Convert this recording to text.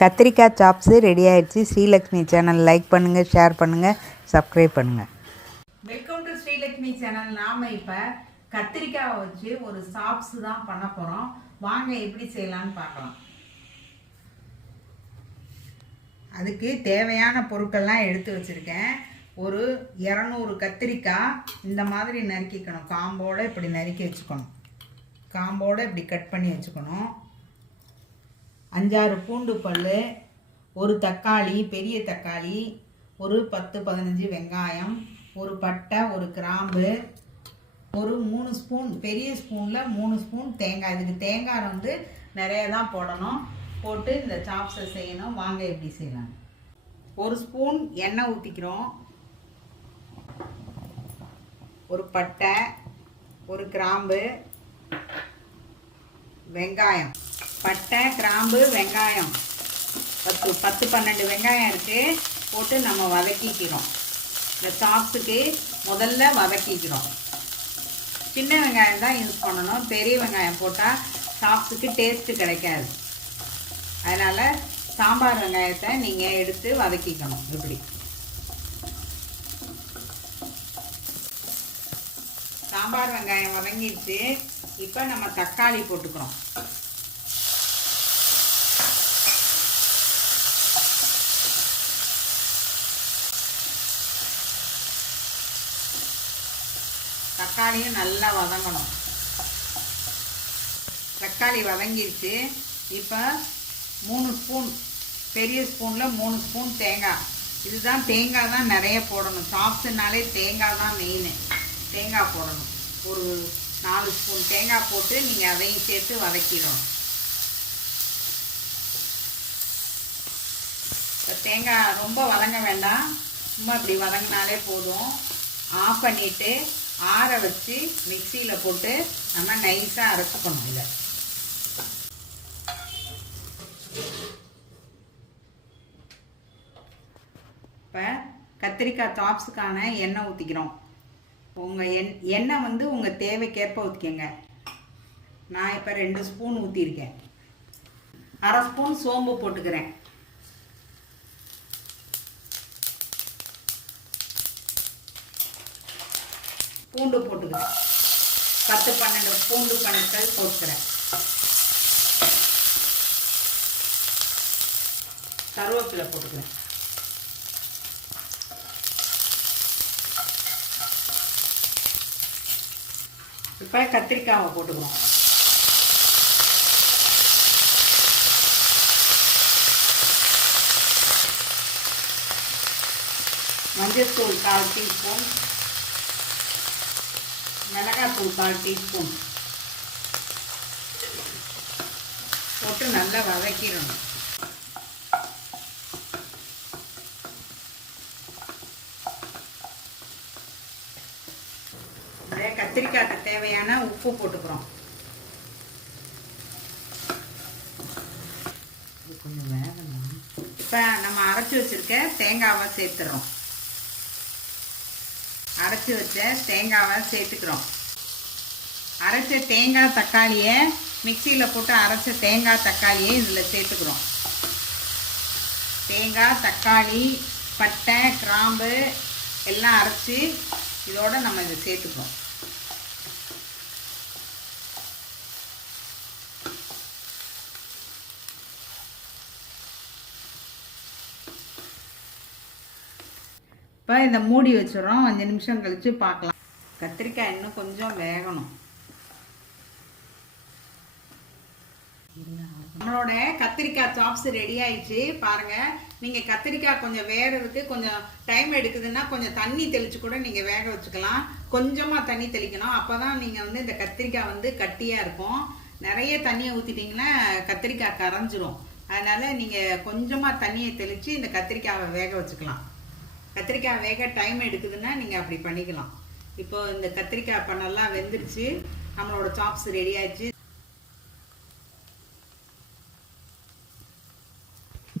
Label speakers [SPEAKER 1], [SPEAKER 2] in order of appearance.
[SPEAKER 1] கத்திரிக்காய் chops ready ஆகிடுச்சு Srilakshmi channel like பண்ணுங்கள் ஷேர் பண்ணுங்கள் சப்ஸ்கிரைப் பண்ணுங்கள்
[SPEAKER 2] வெல்கம் டு ஸ்ரீலக்ஷ்மி சேனல் நாம் இப்போ கத்திரிக்காயை வச்சு ஒரு சாப்ஸ் தான் பண்ண போகிறோம் வாங்க எப்படி செய்யலான்னு பார்க்கலாம். அதுக்கு தேவையான பொருட்கள்லாம் எடுத்து வச்சுருக்கேன். ஒரு இரநூறு கத்திரிக்காய் இந்த மாதிரி நறுக்கிக்கணும். காம்போடு இப்படி நறுக்கி வச்சுக்கணும். காம்போடு இப்படி கட் பண்ணி வச்சுக்கணும். அஞ்சாறு பூண்டு பல் ஒரு தக்காளி பெரிய தக்காளி ஒரு பத்து பதினஞ்சு வெங்காயம் ஒரு பட்டை ஒரு கிராம்பு ஒரு மூணு ஸ்பூன் பெரிய ஸ்பூனில் மூணு ஸ்பூன் தேங்காய். இதுக்கு தேங்காய் வந்து நிறைய தான் போடணும். போட்டு இந்த சாப்ஸை செய்யணும். வாங்க எப்படி செய்யலாம். ஒரு ஸ்பூன் எண்ணெய் ஊற்றிக்கிறோம் ஒரு பட்டை ஒரு கிராம்பு வெங்காயம். பட்டை கிராம்பு வெங்காயம். பத்து பத்து பன்னெண்டு வெங்காயம் இருக்குது போட்டு நம்ம வதக்கிக்கிறோம். இந்த சாப்ஸுக்கு முதல்ல வதக்கிக்கிறோம். சின்ன வெங்காயம் தான் யூஸ் பண்ணணும். பெரிய வெங்காயம் போட்டால் சாப்ஸுக்கு டேஸ்ட்டு கிடைக்காது. அதனால் சாம்பார் வெங்காயத்தை நீங்கள் எடுத்து வதக்கிக்கணும். இப்படி. சாம்பார் வெங்காயம் வதங்கிடுச்சு இப்போ நம்ம தக்காளி போட்டுக்கிறோம். தக்காளியும் நல்லா வதங்கணும். தக்காளி வதங்கிருச்சு. இப்போ மூணு ஸ்பூன் பெரிய ஸ்பூனில் மூணு ஸ்பூன் தேங்காய். இதுதான் தேங்காய் தான் நிறைய போடணும். சாப்ஸுனாலே தேங்காய் தான் மெயின் தேங்காய் போடணும். ஒரு நாலு ஸ்பூன் தேங்காய் போட்டு நீங்கள் அதையும் சேர்த்து வதக்கிடணும். இப்போ தேங்காய் ரொம்ப வதங்க வேண்டாம். சும்மா இப்படி வதங்கினாலே போதும். ஆஃப் பண்ணிவிட்டு ஆற வச்சு மிக்சியில் போட்டு நம்ம நைஸாக அரைச்சிக்கணும் இதை. இப்போ கத்திரிக்காய் சாப்ஸுக்கான எண்ணெய் ஊற்றிக்கிறோம் உங்கள் எண் எண்ணெய் வந்து உங்கள் தேவைக்கேற்ப ஊற்றிக்கங்க நான் இப்போ ரெண்டு ஸ்பூன் ஊற்றிருக்கேன் அரை ஸ்பூன் சோம்பு போட்டுக்கிறேன். பூண்டு போட்டுக்கிறேன் பத்து பன்னெண்டு பூண்டு பணுக்கள் போட்டுக்கிறேன். கருவேப்பிலை போட்டுக்கிறேன். இப்போ கத்திரிக்காவை போட்டுக்கிறோம். மஞ்சள்தூள் கால் டீஸ்பூன் மிளகாத்தூள் கால் டீஸ்பூன். போட்டு நல்லா வதக்கிடணும். நிறைய கத்திரிக்காய்க்கு தேவையான உப்பு போட்டுக்கிறோம். கொஞ்சம் வேகணும். இப்போ நம்ம அரைச்சி வச்சுருக்க தேங்காவை சேர்த்துறோம். அரைச்சி வச்ச தேங்காவை சேர்த்துக்கிறோம். அரைச்ச தேங்காய் தக்காளியை மிக்சியில் போட்டு அரைச்ச தேங்காய் தக்காளியை இதில் சேர்த்துக்கிறோம். தேங்காய் தக்காளி பட்டை கிராம்பு எல்லாம் அரைச்சி இதோடு நம்ம இதை சேர்த்துக்கிறோம். இப்போ இந்த மூடி வச்சிடறோம். அஞ்சு நிமிஷம் கழித்து பார்க்கலாம். கத்திரிக்காய் இன்னும் கொஞ்சம் வேகணும். நம்மளோட கத்திரிக்காய் சாப்ஸ் ரெடி ஆயிடுச்சு. பாருங்கள் நீங்கள் கத்திரிக்காய் கொஞ்சம் வேகிறதுக்கு கொஞ்சம் டைம் எடுக்குதுன்னா கொஞ்சம் தண்ணி தெளித்து கூட நீங்கள் வேக வச்சுக்கலாம். கொஞ்சமாக தண்ணி தெளிக்கணும். அப்போ தான் நீங்கள் வந்து இந்த கத்திரிக்காய் வந்து கட்டியாக இருக்கும். நிறைய தண்ணியை ஊற்றிட்டிங்கன்னா கத்திரிக்காய் கரைஞ்சிரும். அதனால நீங்கள் கொஞ்சமாக தண்ணியை தெளித்து இந்த கத்திரிக்காவை வேக வச்சுக்கலாம். கத்திரிக்காய் வேக டைம் எடுக்குதுன்னா நீங்கள் அப்படி பண்ணிக்கலாம். இப்போ இந்த கத்திரிக்காய் பண்ணெல்லாம் வெந்துருச்சு. நம்மளோட சாப்ஸ் ரெடி ஆயிடுச்சு.